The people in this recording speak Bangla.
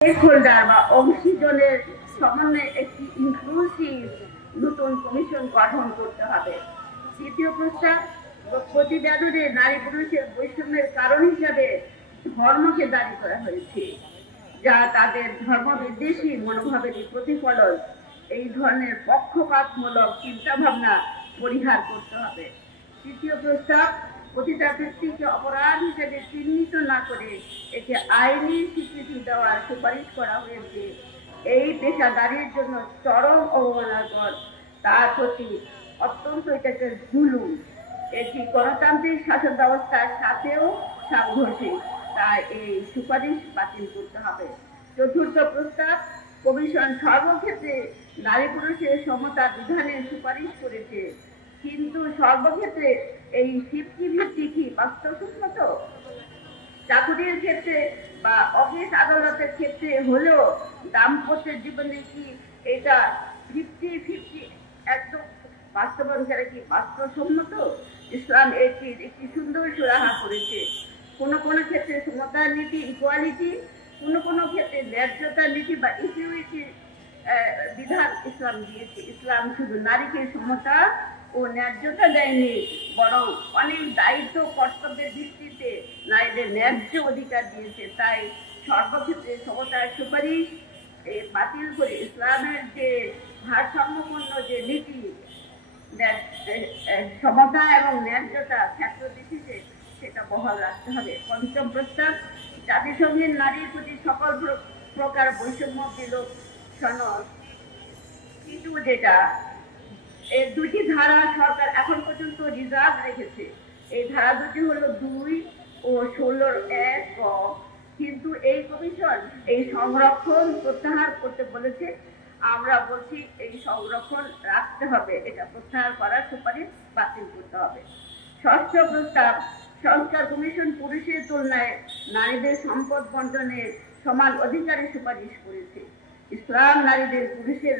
স্টেকহোল্ডার বা অংশীজনের সমন্বয়ে একটি ইনক্লুসিভ নতুন কমিশন গঠন করতে হবে। তৃতীয় প্রস্তাব, প্রতিবেদনে নারী পুরুষের বৈষম্যের কারণ হিসাবে ধর্মকে দায়ী করা হয়েছে, যা তাদের ধর্মবিদ্বেষী মনোভাবেরই প্রতিফলন। এই ধরনের পক্ষপাতমূলক চিন্তাভাবনা পরিহার করতে হবে। তৃতীয় প্রস্তাব, পতিতাবৃত্তিকে অপরাধ হিসেবে চিহ্নিত না করে একে আইনি স্বীকৃতি দেওয়ার সুপারিশ করা হয়েছে। এই পেশাদারির জন্য চরম অবমাননাকর, তার প্রতি অত্যন্ত এটা একটা জুলুম, এটি গণতান্ত্রিক শাসন ব্যবস্থার সাথেও সাংঘর্ষিক, তাই এই সুপারিশ বাতিল করতে হবে। চতুর্থ প্রস্তাব, কমিশন সর্বক্ষেত্রে নারী পুরুষের সমতা বিধানের সুপারিশ করেছে, কিন্তু সর্বক্ষেত্রে এই 50-50 কি বাস্তবসম্মত? চাকুরির ক্ষেত্রে বা অফিস আদালতের ক্ষেত্রে হলেও দাম্পত্য জীবনে কি এটা 50-50 একদম বাস্তবায়ন করা কি বাস্তবসম্মত? ইসলাম এটির একটি সুন্দর সুরাহা করেছে। কোনো কোনো ক্ষেত্রে সমতার নীতি, ইকুয়ালিটি, কোনো ক্ষেত্রে ন্যায্যতার নীতি বা ইকুইটি বিধান ইসলাম দিয়েছে। ইসলাম শুধু নারীকে সমতা ও ন্যায্যতা দেয়নি, বরং অনেক দায়িত্ব কর্তব্যের ভিত্তিতে নারীদের ন্যায্য অধিকার দিয়েছে। তাই সর্বক্ষেত্রে সমতার সুপারিশ বাতিল করে ইসলামের যে ভারসাম্যপূর্ণ যে নীতি, সমতা এবং ন্যায্যতা ক্ষেত্র বিশেষে সেটা বহাল রাখতে হবে। পঞ্চম প্রস্তাব, জাতিসংঘের নারীর প্রতি সকল প্রকার বৈষম্য বিলোপ সনদ, কিন্তু যেটা এই দুটি ধারা সরকার এখন পর্যন্ত রিজার্ভ রেখেছে। এই ধারা দুটি হলো 2 ও 16(1) ক, কিন্তু এই কমিশন এই সংরক্ষণ প্রত্যাহার করতে বলেছে। আমরা বলছি এই সংরক্ষণ রাখতে হবে, এটা প্রত্যাহার করার সুপারিশ বাতিল করতে হবে। ষষ্ঠ প্রস্তাব, সংস্কার কমিশন পুরুষের তুলনায় নারীদের সম্পদ বন্টনের সমান অধিকারের সুপারিশ করেছে। ইসলাম নারীদের পুরুষের